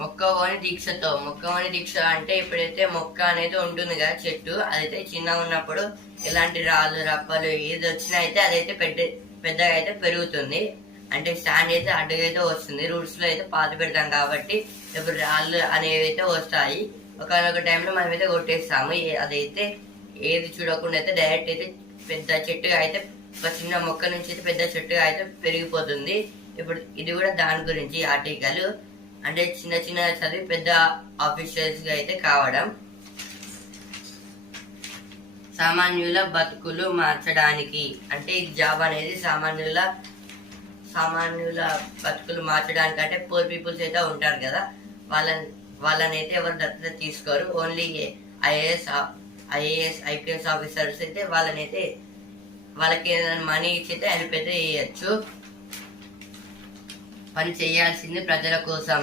మొక్కవోని దీక్షతో. మొక్కవోని దీక్ష అంటే ఇప్పుడైతే మొక్క అనేది ఉంటుంది కదా చెట్టు, అదైతే చిన్నగా ఉన్నప్పుడు ఎలాంటి రాళ్ళు రప్పలు ఏది వచ్చినా అయితే అదైతే పెద్దగా అయితే పెరుగుతుంది. అంటే స్టాండ్ అయితే అడ్డుగా అయితే వస్తుంది. రూట్స్ లో అయితే పాత పెడతాం కాబట్టి ఇప్పుడు రాళ్ళు అనేవి అయితే వస్తాయి. ఒకనొక టైంలో మనం అయితే కొట్టేస్తాము. అదైతే ఏది చూడకుండా అయితే డైరెక్ట్ అయితే పెద్ద చెట్టుగా అయితే ఒక చిన్న మొక్క నుంచి అయితే పెద్ద చెట్టుగా అయితే పెరిగిపోతుంది. ఇప్పుడు ఇది కూడా దాని గురించి ఆర్టికల్. అంటే చిన్న చిన్న చదివి పెద్ద ఆఫీషియల్స్ గా అయితే కావడం. సామాన్యుల బతుకులు మార్చడానికి అంటే ఈ జాబ్ అనేది సామాన్యుల బతుకులు మార్చడానికి. అంటే పూర్ పీపుల్స్ అయితే ఉంటారు కదా, వాళ్ళనైతే ఎవరు దత్తత తీసుకోరు. ఓన్లీ ఐఏఎస్ ఐపీఎస్ ఆఫీసర్స్ అయితే వాళ్ళకి మనీ ఇచ్చి అయితే హెల్ప్ అయితే చేయొచ్చు. పని చేయాల్సింది ప్రజల కోసం.